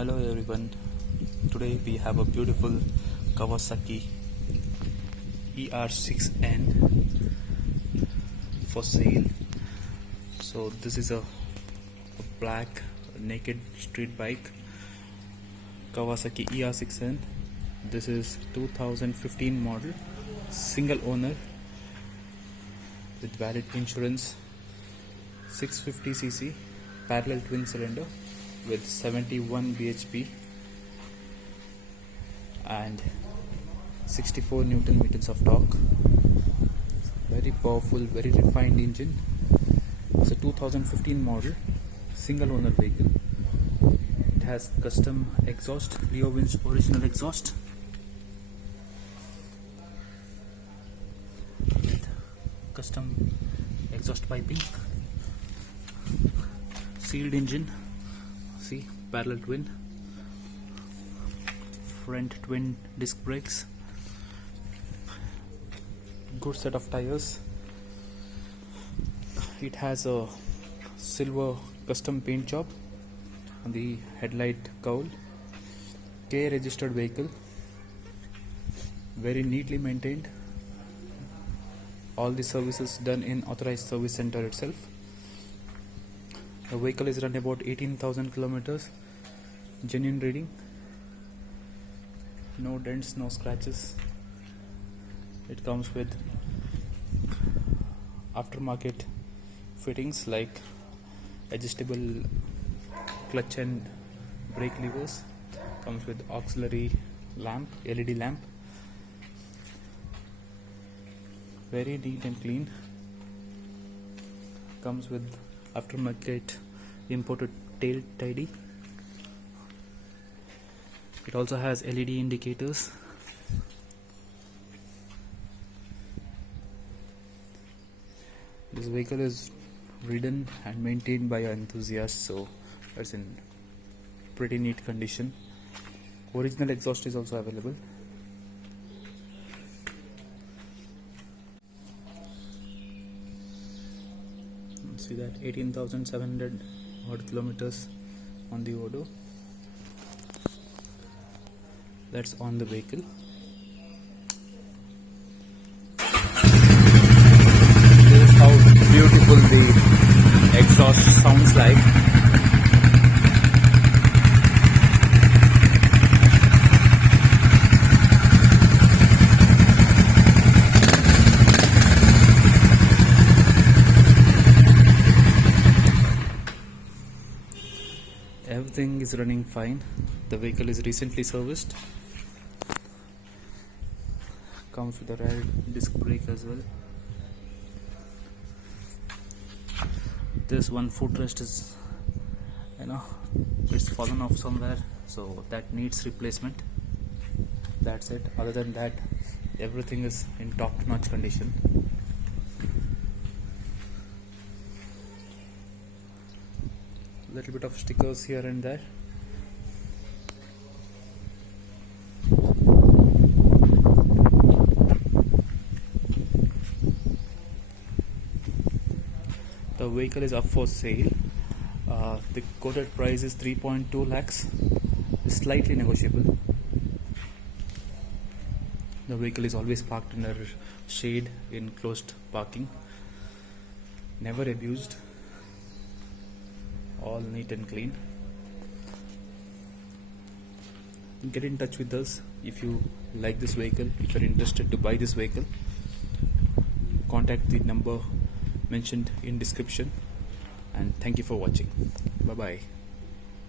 Hello everyone, today we have a beautiful Kawasaki ER6N for sale. So this is a black naked street bike Kawasaki ER6N. This is 2015 model, single owner with valid insurance, 650cc parallel twin cylinder with 71 bhp and 64 newton meters of torque. Very powerful, very refined engine. It's a 2015 model, single owner vehicle. It has custom exhaust, Leo winch original exhaust with custom exhaust piping, sealed engine. See, parallel twin, front twin disc brakes, good set of tires. It has a silver custom paint job on the headlight cowl. K registered vehicle, very neatly maintained. All the services done in authorized service center itself. The vehicle is run about 18,000 kilometers, genuine reading, no dents, no scratches. It comes with aftermarket fittings like adjustable clutch and brake levers. Comes with auxiliary lamp, LED lamp. Very neat and clean. Comes with aftermarket imported tail tidy. It also has LED indicators. This vehicle is ridden and maintained by an enthusiast, so it's in pretty neat condition. Original exhaust is also available. See that 18,700 odd kilometers on the odo. That's on the vehicle. This is how beautiful the exhaust sounds like. Everything is running fine. The vehicle is recently serviced. Comes with a rear disc brake as well. This one footrest is, it's fallen off somewhere, so that needs replacement. That's it. Other than that, everything is in top-notch condition. Little bit of stickers here and there. The vehicle is up for sale. The quoted price is 3.2 lakhs. Slightly negotiable. The vehicle is always parked under shade in closed parking. Never abused. All neat and clean. Get in touch with us if you like this vehicle, if you're interested to buy this vehicle. Contact the number mentioned in description, and thank you for watching. Bye bye.